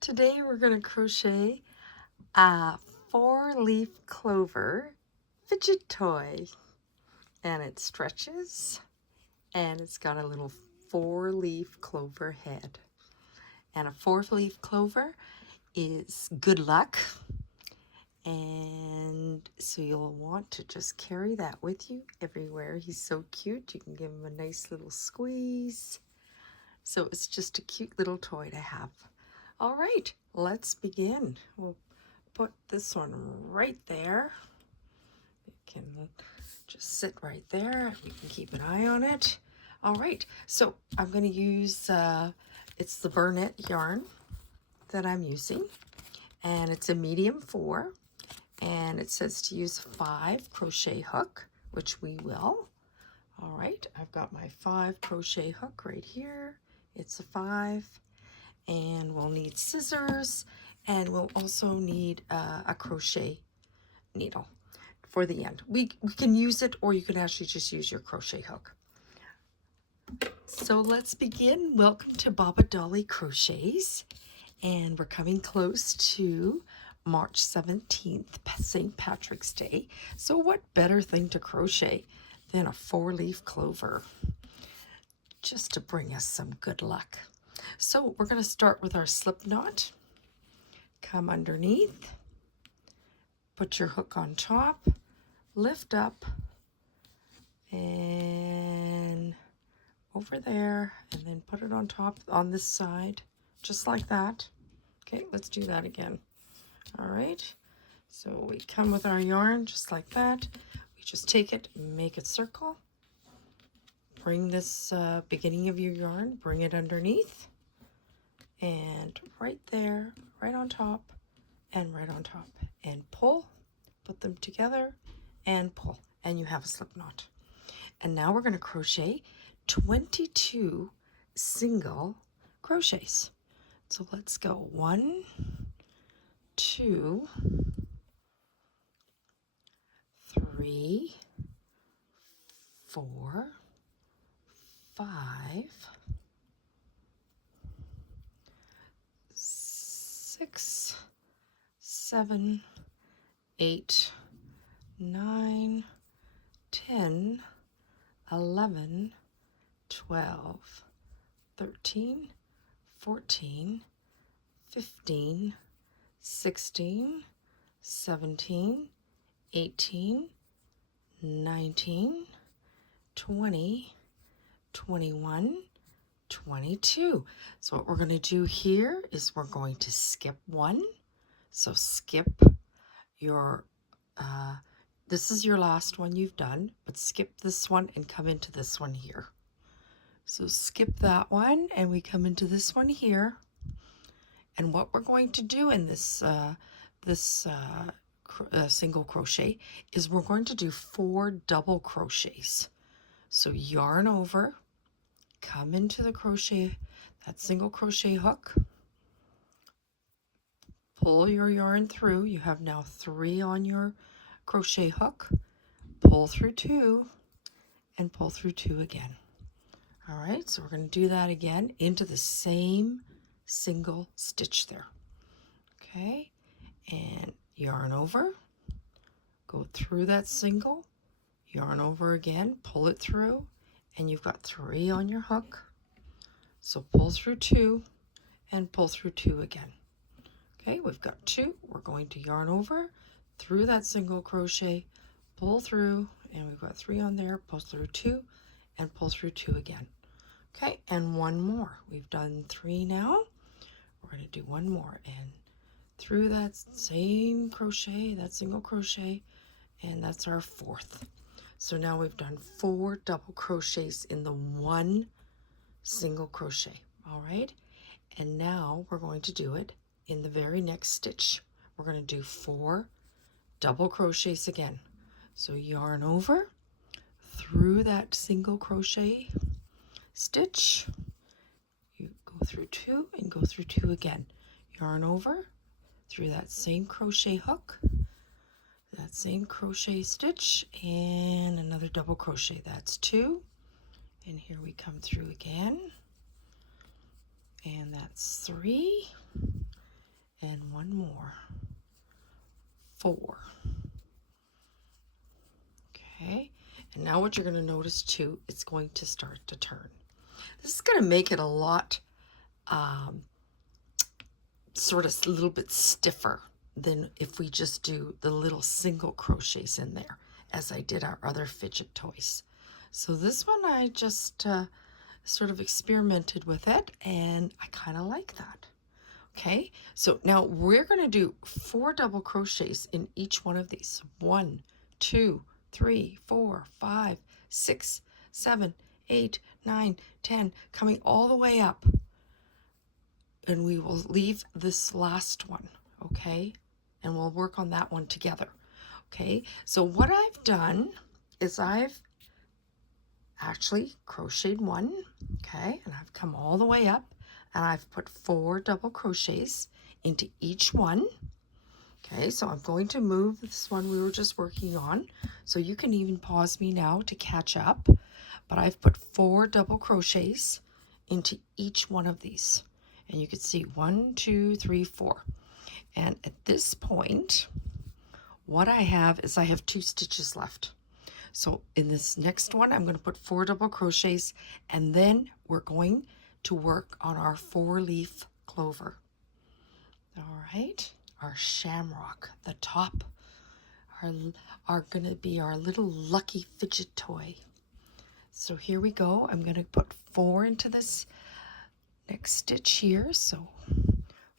Today we're going to crochet a 4-leaf clover fidget toy, and it stretches and it's got a little 4-leaf clover head. And a 4-leaf clover is good luck, and so you'll want to just carry that with you everywhere. He's so cute. You can give him a nice little squeeze. So it's just a cute little toy to have. All right, let's begin. We'll put this one right there. It can just sit right there. We can keep an eye on it. All right, so I'm going to use, it's the Burnett yarn that I'm using, and it's a medium 4, and it says to use a 5 crochet hook, which we will. All right, I've got my 5 crochet hook right here. It's a 5. And we'll need scissors, and we'll also need a crochet needle for the end. We can use it, or you can actually just use your crochet hook. So let's begin. Welcome to Baba Dolly Crochets, and we're coming close to March 17th, St. Patrick's Day. So what better thing to crochet than a 4-leaf clover, just to bring us some good luck. So we're going to start with our slip knot. Come underneath, put your hook on top, lift up, and over there, and then put it on top on this side, just like that. Okay, let's do that again. All right, so we come with our yarn just like that. We just take it, make a circle, bring this beginning of your yarn, bring it underneath, and right there, right on top, and right on top, and pull, put them together, and pull, and you have a slip knot. And now we're going to crochet 22 single crochets. So let's go 1, 2, 3, 4, 5, 6, 7, 8, 9, 10, 11, 12, 13, 14, 15, 16, 17, 18, 19, 20, 21, 22. So what we're going to do here is we're going to skip 1. So skip your, this is your last one you've done, but skip this one and come into this one here. So skip that one and we come into this one here. And what we're going to do in this, single crochet is we're going to do 4 double crochets. So yarn over, come into the crochet, that single crochet hook, pull your yarn through. You have now 3 on your crochet hook, pull through 2, and pull through 2 again. All right, so we're going to do that again into the same single stitch there. Okay, and yarn over, go through that single, yarn over again, pull it through, and you've got 3 on your hook. So pull through 2 and pull through 2 again. Okay, we've got 2. We're going to yarn over through that single crochet, pull through, and we've got 3 on there, pull through 2 and pull through 2 again. Okay, and 1 more. We've done 3 now. We're going to do 1 more, and through that same crochet, that single crochet, and that's our 4th. So now we've done 4 double crochets in the 1 single crochet. All right, and now we're going to do it in the very next stitch. We're going to do 4 double crochets again. So yarn over through that single crochet stitch, you go through 2 and go through 2 again, yarn over through that same crochet hook, that same crochet stitch, and another double crochet. That's 2, and here we come through again, and that's 3, and one more, 4. Okay, and now what you're going to notice too, it's going to start to turn. This is going to make it a lot sort of a little bit stiffer than if we just do the little single crochets in there, as I did our other fidget toys. So this one I just sort of experimented with it, and I kind of like that. Okay, so now we're going to do 4 double crochets in each one of these. 1, 2, 3, 4, 5, 6, 7, 8, 9, 10, coming all the way up. And we will leave this last one, okay? And we'll work on that one together, okay? So what I've done is I've actually crocheted 1, okay? And I've come all the way up, and I've put 4 double crochets into each one. Okay, so I'm going to move this one we were just working on. So you can even pause me now to catch up. But I've put 4 double crochets into each one of these. And you can see 1, 2, 3, 4. And at this point, what I have is I have 2 stitches left. So in this next one, I'm going to put 4 double crochets, and then we're going to work on our 4-leaf clover. All right, our shamrock, the top, are going to be our little lucky fidget toy. So here we go. I'm going to put 4 into this next stitch here. So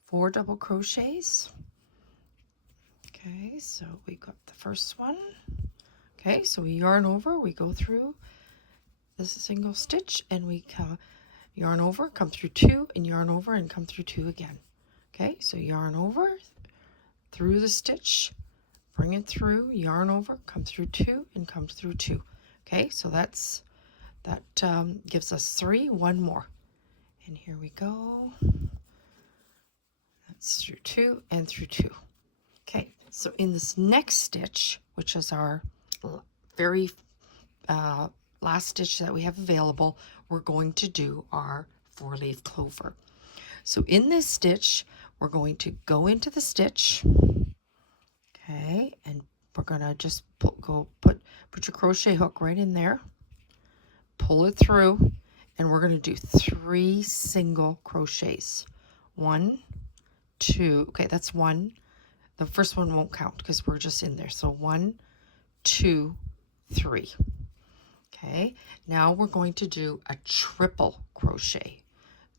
4 double crochets. Okay, so we got the first one. Okay, so we yarn over, we go through this single stitch, and we yarn over, come through 2, and yarn over and come through 2 again. Okay, so yarn over through the stitch, bring it through, yarn over, come through 2, and come through 2. Okay, so that gives us 3, 1 more. And here we go. That's through 2 and through 2. Okay, so in this next stitch, which is our very last stitch that we have available, we're going to do our 4-leaf clover. So in this stitch, we're going to go into the stitch, okay, and we're going to just put your crochet hook right in there, pull it through, and we're going to do 3 single crochets. 1, 2, okay, that's 1. The first one won't count because we're just in there. So 1, 2, 3. Okay, now we're going to do a triple crochet.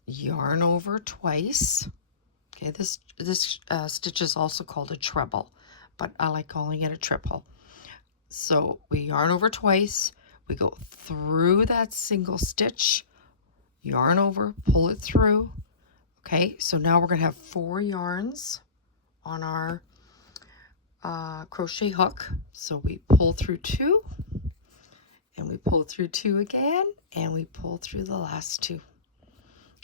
Yarn over twice. Okay, this stitch is also called a treble, but I like calling it a triple. So we yarn over twice, we go through that single stitch, yarn over, pull it through. Okay, so now we're going to have 4 yarns on our crochet hook. So we pull through 2, and we pull through 2 again, and we pull through the last 2.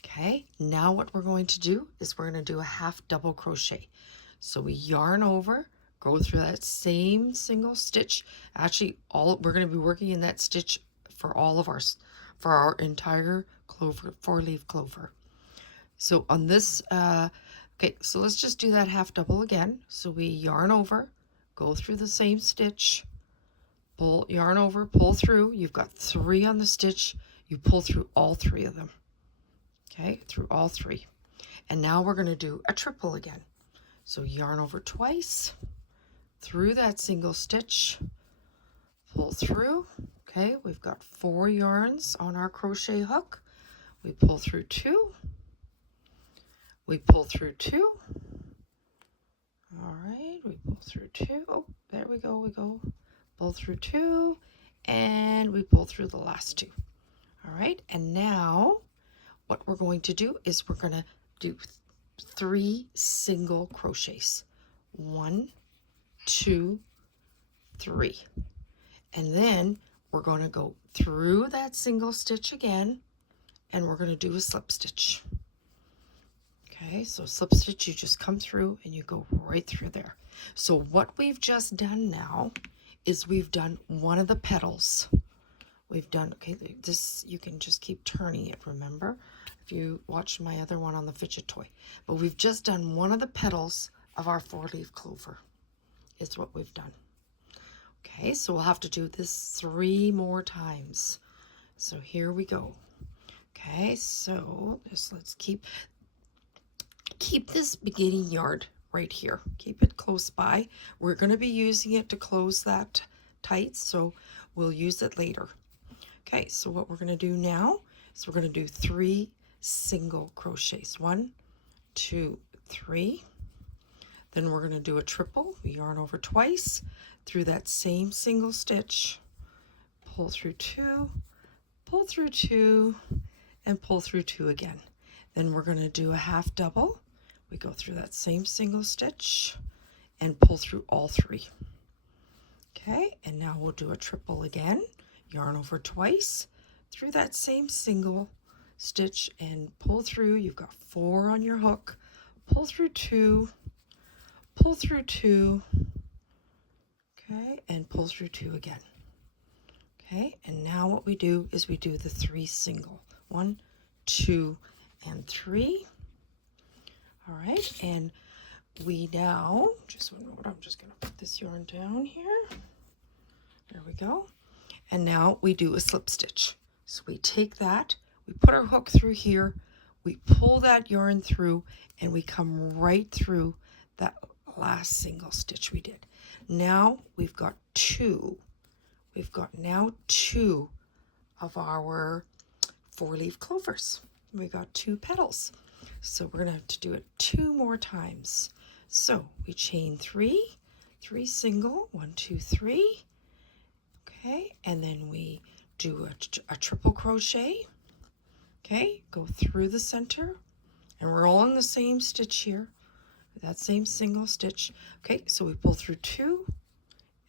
Okay, now what we're going to do is we're going to do a half double crochet. So we yarn over, go through that same single stitch. Actually, we're going to be working in that stitch for our entire clover, 4-leaf clover. So on this, okay, so let's just do that half double again. So we yarn over, go through the same stitch, pull, yarn over, pull through. You've got 3 on the stitch. You pull through all 3 of them. Okay, through all 3. And now we're going to do a triple again. So yarn over twice, through that single stitch, pull through. Okay, we've got 4 yarns on our crochet hook. We pull through 2. We pull through 2. All right, we pull through 2. Oh, there we go. Pull through 2, and we pull through the last 2. All right, and now what we're going to do is we're going to do 3 single crochets. 1, 2, 3. And then we're going to go through that single stitch again, and we're going to do a slip stitch. Okay, so slip stitch, you just come through and you go right through there. So what we've just done now is we've done one of the petals. We've done, okay, this, you can just keep turning it, remember? if you watched my other one on the fidget toy. But we've just done one of the petals of our 4-leaf clover is what we've done. Okay, so we'll have to do this 3 more times. So here we go. Okay, so let's keep this beginning yard right here. Keep it close by. We're going to be using it to close that tight, so we'll use it later. Okay, so what we're going to do now is we're going to do 3 single crochets. 1, 2, 3. Then we're going to do a triple. We yarn over twice through that same single stitch, pull through 2, pull through 2, and pull through 2 again. Then we're going to do a half double. We go through that same single stitch and pull through all 3. Okay, and now we'll do a triple again. Yarn over twice through that same single stitch and pull through. You've got 4 on your hook. Pull through 2, pull through 2, okay, and pull through 2 again. Okay, and now what we do is we do the 3 single. 1, 2, and 3. All right, and we now, just one moment, I'm just going to put this yarn down here. There we go. And now we do a slip stitch. So we take that, we put our hook through here, we pull that yarn through, and we come right through that last single stitch we did. Now we've got 2. We've got now 2 of our 4-leaf clovers. We got 2 petals. So we're going to have to do it 2 more times. So we chain 3, 3 single, 1, 2, 3. Okay, and then we do a triple crochet. Okay, go through the center, and we're all in the same stitch here, that same single stitch. Okay, so we pull through 2,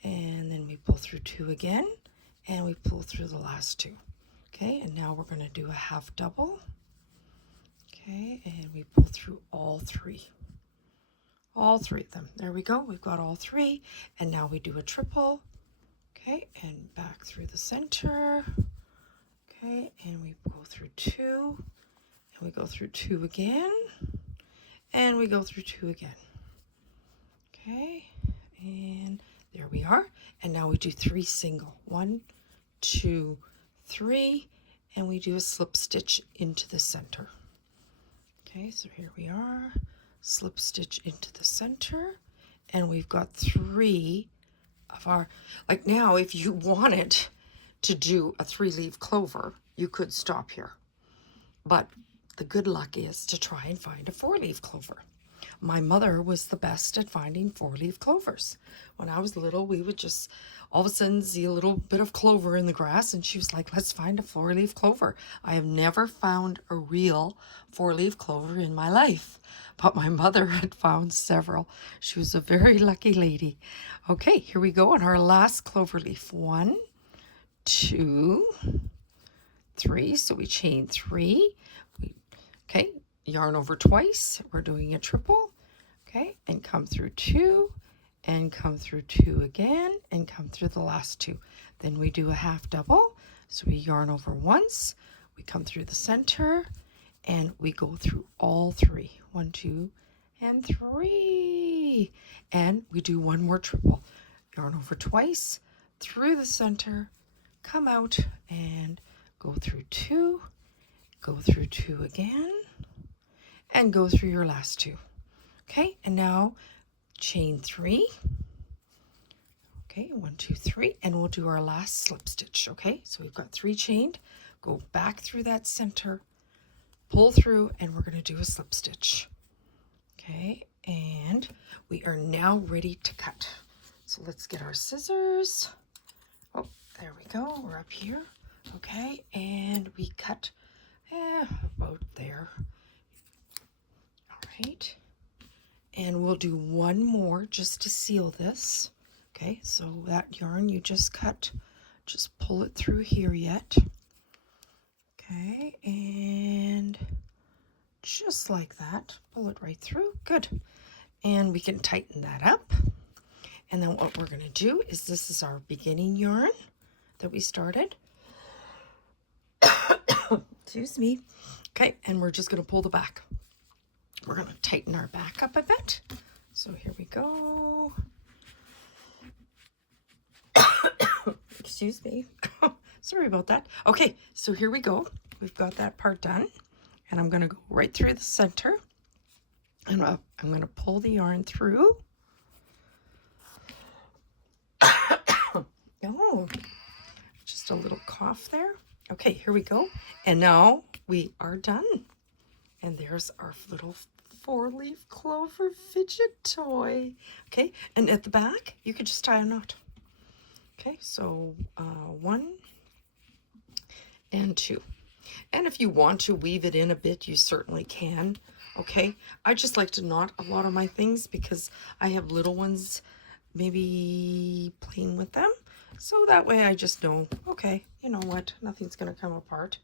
and then we pull through 2 again, and we pull through the last 2. Okay, and now we're going to do a half double. Okay, and we pull through all 3. All 3 of them. There we go. We've got all 3, and now we do a triple. Okay, and back through the center. Okay, and we go through 2, and we go through 2 again, and we go through 2 again. Okay, and there we are. And now we do 3 single. 1, 2, 3, and we do a slip stitch into the center. Okay, so here we are, slip stitch into the center, and we've got 3 of our, like now if you wanted to do a 3-leaf clover, you could stop here. But the good luck is to try and find a 4-leaf clover. My mother was the best at finding 4-leaf clovers. When I was little, we would just all of a sudden see a little bit of clover in the grass, and she was like, let's find a 4-leaf clover. I have never found a real 4-leaf clover in my life, but my mother had found several. She was a very lucky lady. Okay, here we go on our last clover leaf. 1, 2, 3. So we chain 3. Okay, yarn over twice. We're doing a triple. Okay, and come through 2, and come through 2 again, and come through the last 2. Then we do a half double. So we yarn over once, we come through the center, and we go through all 3. 1, 2, and 3. And we do 1 more triple. Yarn over twice, through the center, come out, and go through 2, go through 2 again, and go through your last 2. Okay, and now chain 3. Okay, 1, 2, 3, and we'll do our last slip stitch. Okay, so we've got 3 chained. Go back through that center, pull through, and we're going to do a slip stitch. Okay, and we are now ready to cut. So let's get our scissors. Oh, there we go. We're up here. Okay, and we cut about there. All right. And we'll do 1 more just to seal this. Okay, so that yarn you just cut, just pull it through here yet. Okay, and just like that, pull it right through. Good. And we can tighten that up. And then what we're going to do is, this is our beginning yarn that we started. Excuse me. Okay, and we're just going to pull the back. We're going to tighten our back up a bit. So here we go. Excuse me. Sorry about that. Okay, so here we go. We've got that part done. And I'm going to go right through the center. And I'm going to pull the yarn through. Oh, just a little cough there. Okay, here we go. And now we are done. And there's our little 4-leaf clover fidget toy. Okay, and at the back, you could just tie a knot. Okay, so 1 and 2. And if you want to weave it in a bit, you certainly can. Okay, I just like to knot a lot of my things because I have little ones maybe playing with them. So that way I just know, okay, you know what, nothing's going to come apart.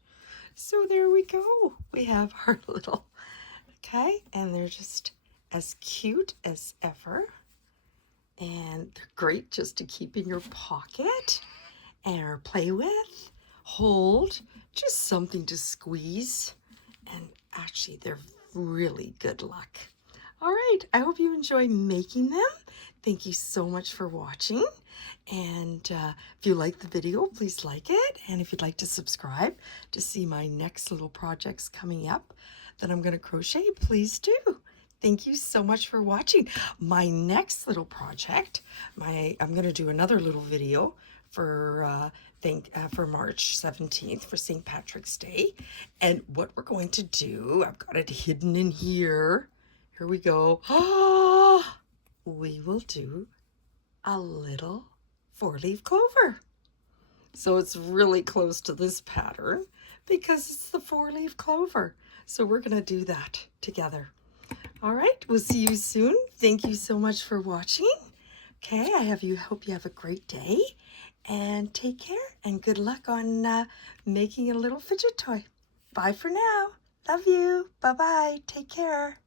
So there we go. We have our little, okay, and they're just as cute as ever. And they're great just to keep in your pocket or play with, hold, just something to squeeze. And actually, they're really good luck. All right, I hope you enjoy making them. Thank you so much for watching. And if you like the video, please like it. And if you'd like to subscribe to see my next little projects coming up that I'm going to crochet, please do. Thank you so much for watching. My next little project, I'm going to do another little video for March 17th for St. Patrick's Day. And what we're going to do, I've got it hidden in here. Here we go. We will do a little 4-leaf clover. So it's really close to this pattern because it's the 4-leaf clover. So we're going to do that together. All right, we'll see you soon. Thank you so much for watching. Okay, hope you have a great day and take care and good luck on making a little fidget toy. Bye for now. Love you. Bye-bye. Take care.